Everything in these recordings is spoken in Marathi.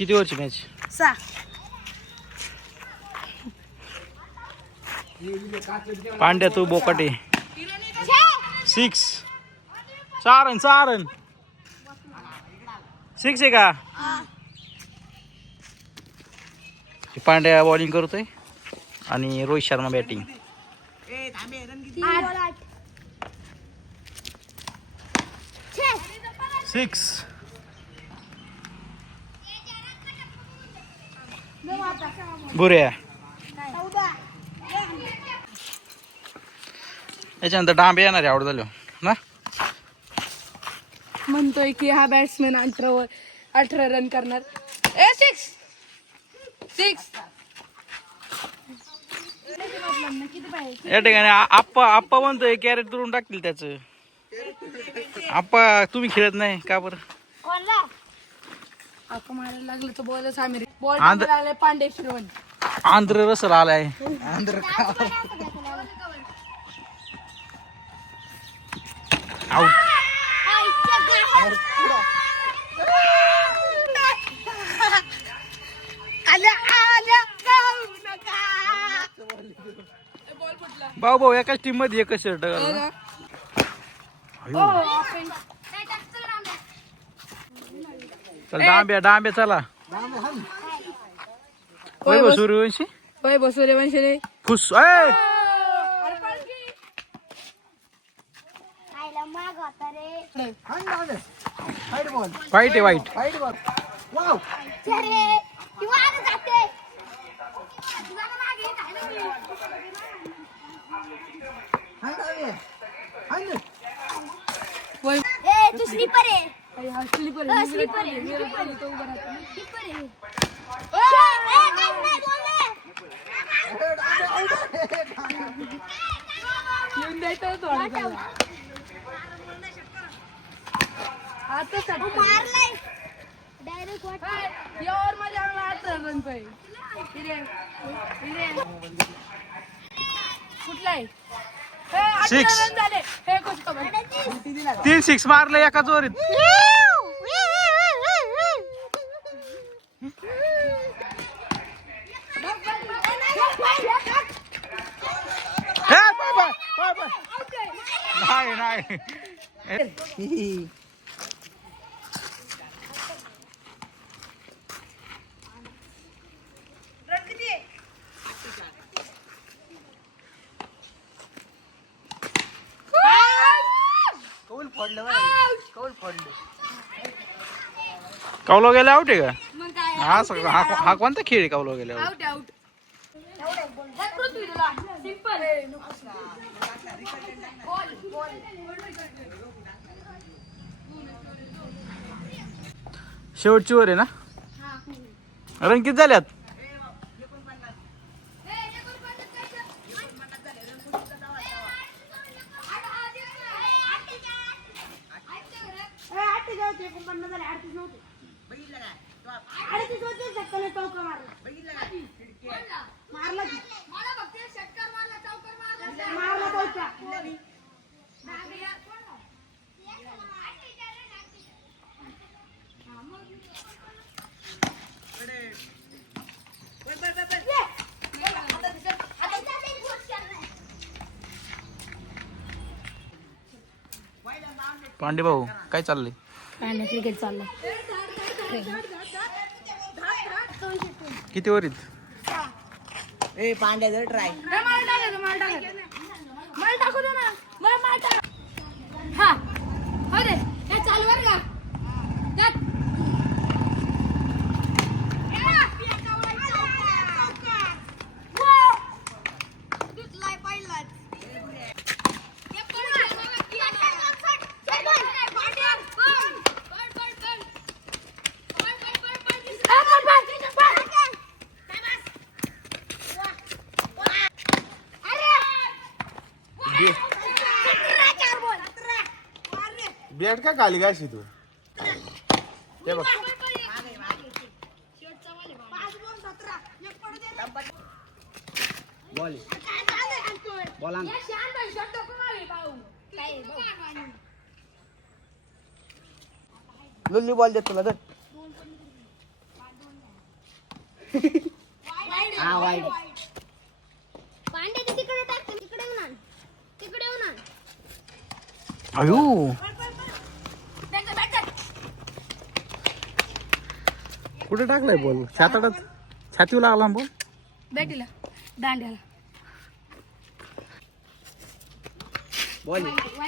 किती ओव्हरची मॅच? 6. पांड्या तू बोकाटे 6. 4 रन 6 आहे का? पांड्या बॉलिंग करतोय आणि रोहित शर्मा बॅटिंग. 6. बुऱ्या याच्यानंतर डांबे येणार आहे आवड झालं ना. म्हणतोय की हा बॅट्समॅन 18 रन करणार. 6. या ठिकाणी आप्पा म्हणतोय कॅरेट तुरून टाकतील त्याचं. आप्पा तुम्ही खेळत नाही का बरं? आपण मारायला लागलं तर बॉलच आम्ही बॉल आले पांडे फिरवून आंध्र रसर आलाय. आउट. भाऊ एकाच टीम मध्ये एकच शर्ट घालून. चल डांब्या चला. वैभव सूर्यवंशी फुस. वाईट आहे वाईट. कुठलाय 3 6 मारले एका जोरीत. नाही कौलो गेले आउट आहे का? हा कोणता खेळ आहे कौलो गेले आउट? शेवटची वर आहे ना. रन किती झाल्यात? पांडे भाऊ काय चाललंय? क्रिकेट चाललंय. किती वरीत? पांड्या ट्राय टाकू दे ना. हा हो रे हे चालू बर का. बॅट का खाली गाशी तू? ते बघ बॉल बॉल लुल्ली बॉल देत तुला. हा वाईट. पांडे तिकडे टाकते, तिकडे येऊन आण, तिकडे येऊन आण. अयो कुठे टाकलाय बॉल? छातीवर लागला बॉल. बॅटीला दांड्याला. बॉल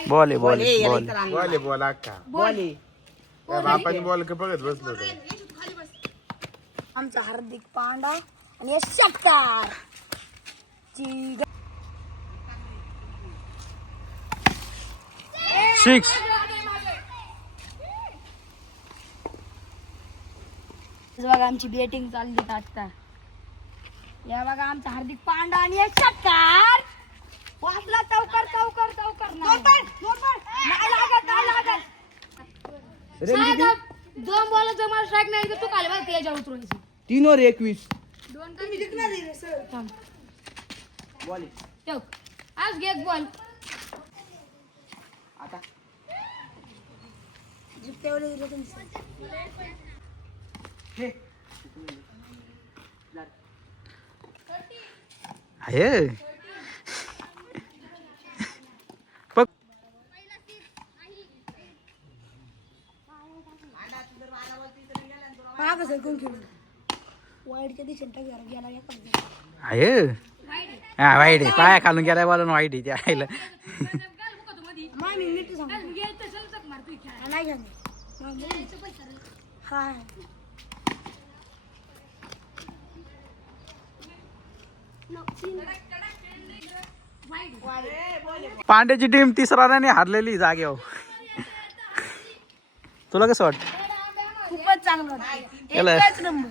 बॉल आहे बॉल ये, याला बॉल. इकडं आण. बॉल आहे बॉल अक्का. बॉल आहे. त्या बापाने बॉल का बघत बसलो होतो. आमचा हार्दिक पांडा आणि षटकार. 6. बघा आमची बॅटिंग चालली आता. या बघा आमचा हार्दिक पांडा आणि षटकार. वाचला चौकार चौकार चौकार. नाही लागत, नाही लागत. साहेब, 2 बॉल जमा स्ट्राईक नाही तर तू काल बघ त्याच्या उतरायची. 3 वर 21. 2 कमी जिंकणार रे सर. थांब बॉल आहे. ठेव. आज घे एक बॉल. आता जिंकतेवले दिले तुम्ही. हे आहे बघ. हा कसं कोण खेळलं वाईटच्या दिशेने गेला आहे हा वाईट आहे. पाया खालून गेलाय बॉल वाईट आहे. ते आईला मी नीट सांग नाही घ्या हा पांड्याची टीम 3रा रन हारलेली जागेवर. तुला कसं वाटतं? खूपच चांगलं याला एकच नंबर.